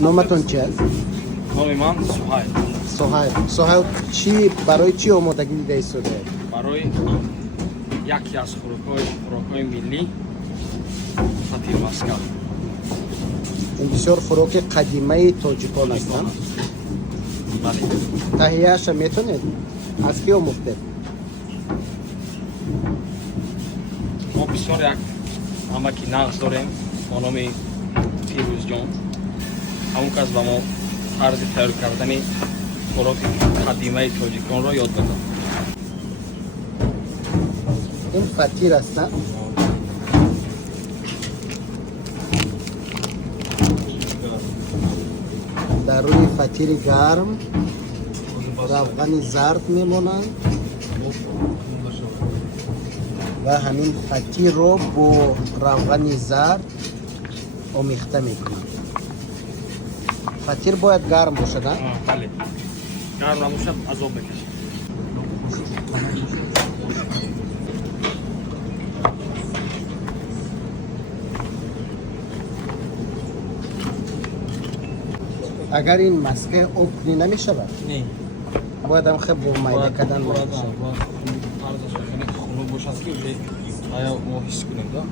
номатон чи аст? номи ман Суҳайл. Суҳайл чӣ барои чӣ омодагӣ дида истода? Барои яке аз хӯрокҳои миллӣ фатирмаска. ин бисёр хӯроки қадимаи тоҷикон ҳастанд. Бале. таҳияаша метонед? Аз ки омӯхтед? мо бисёр як амаки нағз дорем бо номи Фирӯзҷон. ҳамон кас ба мо тарзи тайёр кардани хӯроки қадимаи тоҷиконро ёд додад. ин фатир ҳастанд. дар рӯи фатири гарм равғани зард мемонанд ва ҳамин фатирро бо равғани зард омехта мекунанд. фатир бояд гарм бошад? Бале. Гарм намошад, азоб мекашад. агар ин маска об кунӣ намешавад? Не. бояд ам хеб бо майда кардан хунук бошад ки ая мо ҳис кунем да.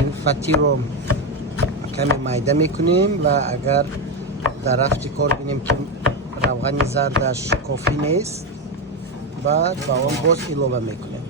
ин фатирро каме майда мекунем ва агар дар рафти кор бинем ки равғани зардаш кофӣ нест, баъд ба он боз илова мекунем.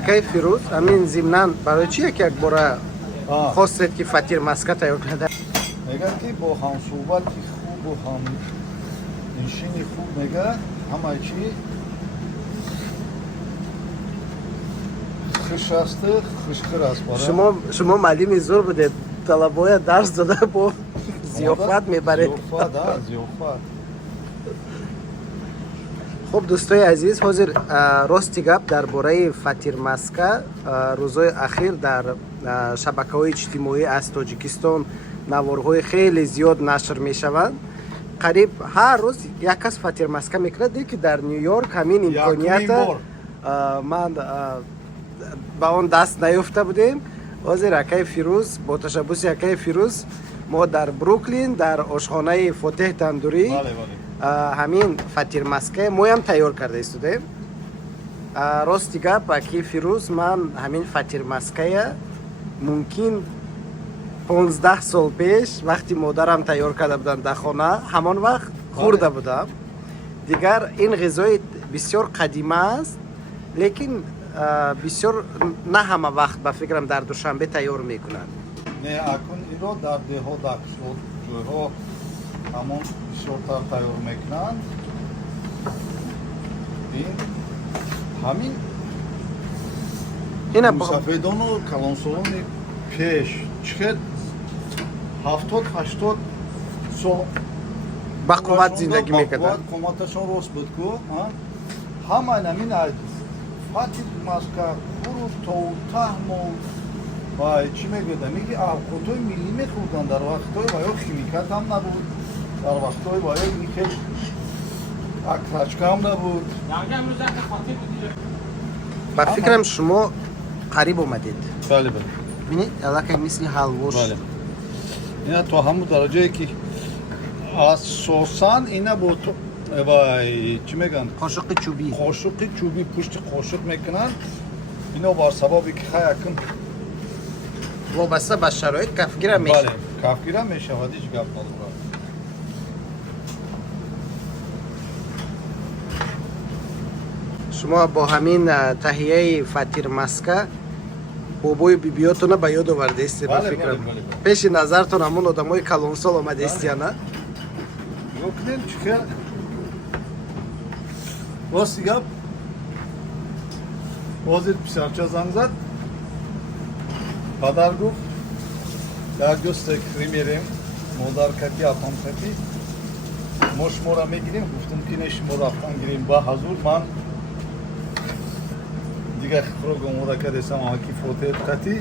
акаи Фирӯз, ҳамин зимнан барои чӣ як бора хостед ки фатир маска тайёр карда? мега ки бо ҳамсӯҳбати хубу ҳамнишини хуб мега ҳамаи чӣ хушасты хушхир аст. шумо маълими зур будед, талабоя дарс дода бо зиёфат мебаред. зиёфат. хуб дӯстои азиз, ҳозир рости гап дар бораи фатирмаска рӯзҳои ахир дар шабакаҳои иҷтимоӣ аз Тоҷикистон наворҳои хеле зиёд нашр мешаванд. қариб ҳар рӯз як кас фатирмаска мекунад. ки дар Нью-Йорк ҳамин имконията ман ба он даст наёфта будем. ҳозир акаи Фирӯз, бо ташаббуси акаи Фирӯз, мо дар Бруклин дар ошхонаи Фотеҳ Тандурӣ ҳамин фатирмаска моям тайёр карда истодем. рости гап акаи Фирӯз, ман ҳамин фатирмаская мумкин 15 сол пеш вақти модарам тайёр карда буданд дар хона, ҳамон вақт хӯрда будам. дигар ин ғизои бисёр қадима аст, лекин бисёр на ҳама вақт ба фикрам дар душанбе тайёр мекунанд. не акун иро дар деҳо дар ҷойҳо ҳамон бисёртар тайёр мекунанд. ин ҳамин мусафедону калонсолони пеш чихед 70-80 сол ба қувват зиндагӣ мекарданд. қоматашон рост буд ку ҳамаи намин фатирмаска хуру тову таҳму вай чӣ мегӯяда меги авқотҳои миллӣ мехӯрданд. дар вақтҳои ваё химикат ҳам набуд, дар вақтҳои ваё хел акрачка ҳам набуд. ба фикрам шумо қариб омадед. бале бале. бинед аллакай мисли ҳалвош. ина то ҳамун дараҷае ки асосан ина бо чӣ мегӯянд қошуқи чӯбӣ пушти қошуқ мекунанд. ино бар сабаби ки хай якм вобаста ба шароит кафгира бале мешавад. кафгира мешавад ҳеҷ гап надорад. шумо бо ҳамин таҳияи фатирмаска бобои бибиётона ба ёд овардаистед ба Бале, фикрам. бале, бале. пеши назартон ҳамон одамои калонсол омадаистия на? Гукнем чихел рости гап ҳозир писарча занг зад, падар гуфт як ҷостек римерем модаркати апамкати мо шуморо мегирем. Гуфтам ки не шумо рафтан гирем ба ҳазур ман дига хирогомора кадесам амаки фотоҳ кати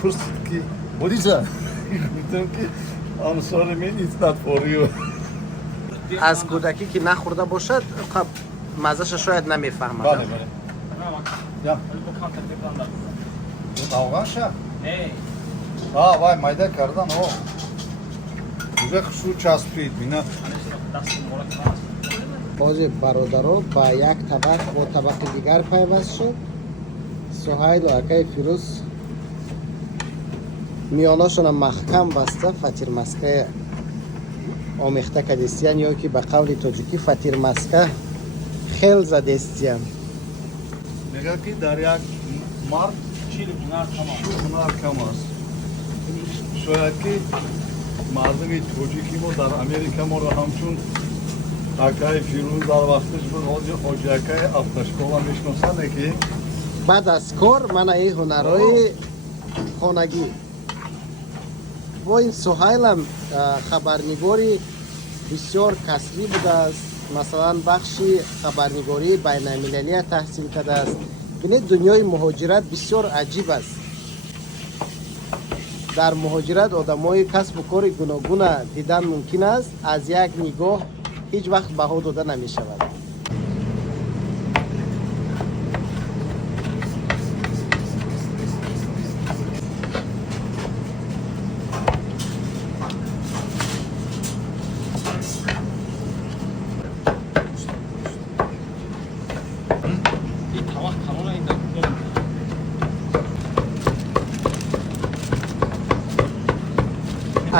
пурсид ки бодиса гуфтам ки амсори мен is not for you. аз кӯдакӣ ки нахӯрда бошад маззаша шояд намефаҳмад. Бале бале. Я давғанша вай майда кардан о уже хушу часпид бина ҳозир бародаро ба як табақ бо табақи дигар пайваст шуд. суҳайлу акаи фирӯз миёнашона маҳкам баста фатирмаская омехта кадестиян ё ки ба қавли тоҷикӣ фатирмаска хел задестиян. мега ки дар як мард чил ҳунар кам аст. шояд ки мардуми тоҷики мо дар Америка моро ҳамчун акаи фирӯз дар вақташ буд ҳозир ҳоҷи акаи автошкола мешиносане ки баъд аз кор мана ин ҳунарҳои хонагӣ бо ин суҳайлам хабарнигори бисёр касбӣ будааст. масалан бахши хабарнигории байналмилалия таҳсил кардааст. бинед дунёи муҳоҷират бисёр аҷиб аст. дар муҳоҷират одамои касбу кори гуногуна дидан мумкин аст. аз як нигоҳ ҳеҷ вақт баҳо дода намешавад.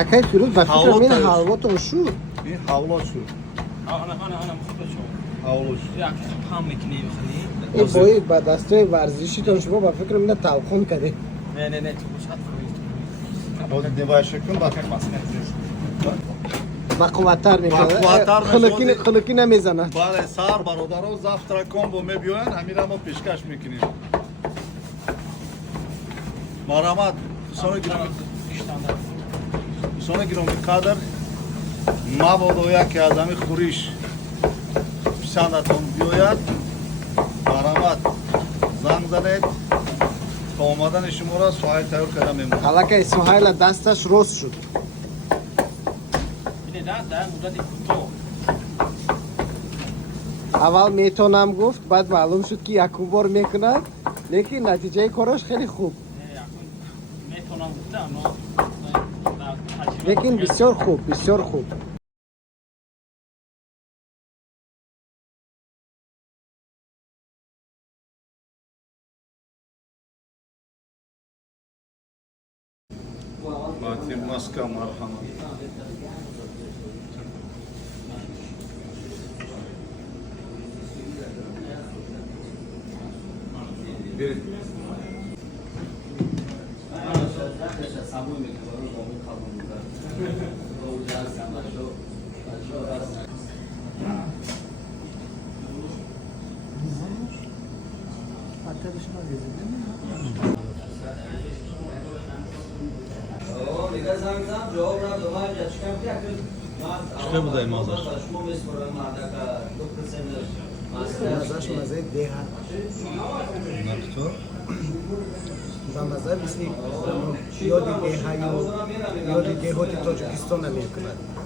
акай фирӯз ба фикрам ин ҳалвото шуд. ин ҳавло шуд ҳавло шуд ин бои ба дастаи варзишитон шумо ба фикрам ина талхон кардед. ҳозир девайшакун бақувваттар Бақувваттар мекунад. мешавад. хунукӣ намезанад. бале сар бародаро завтракон бо мебиёянд ҳамира мо пешкаш мекунем. марҳамат дӯстони гиромӣ қадр мабодо яке аз ҳамин хӯриш писандатон биёяд. марҳамат занг занед то омадани шуморо суҳайл тайёр карда мемонад. аллакай суҳайла дасташ рост шуд. аввал метонам гуфт баъд маълум шуд ки якум бор мекунад, лекин натиҷаи кораш хеле хуб. лекин бисёр хуб, бисёр хуб. фатирмаска марҳамат. چطور بوده این مازش؟ مزهش مزه دیه نکتور؟ و مزه مثل یادی دیه یادی دیهاتی تاجیکستان نمیکنند.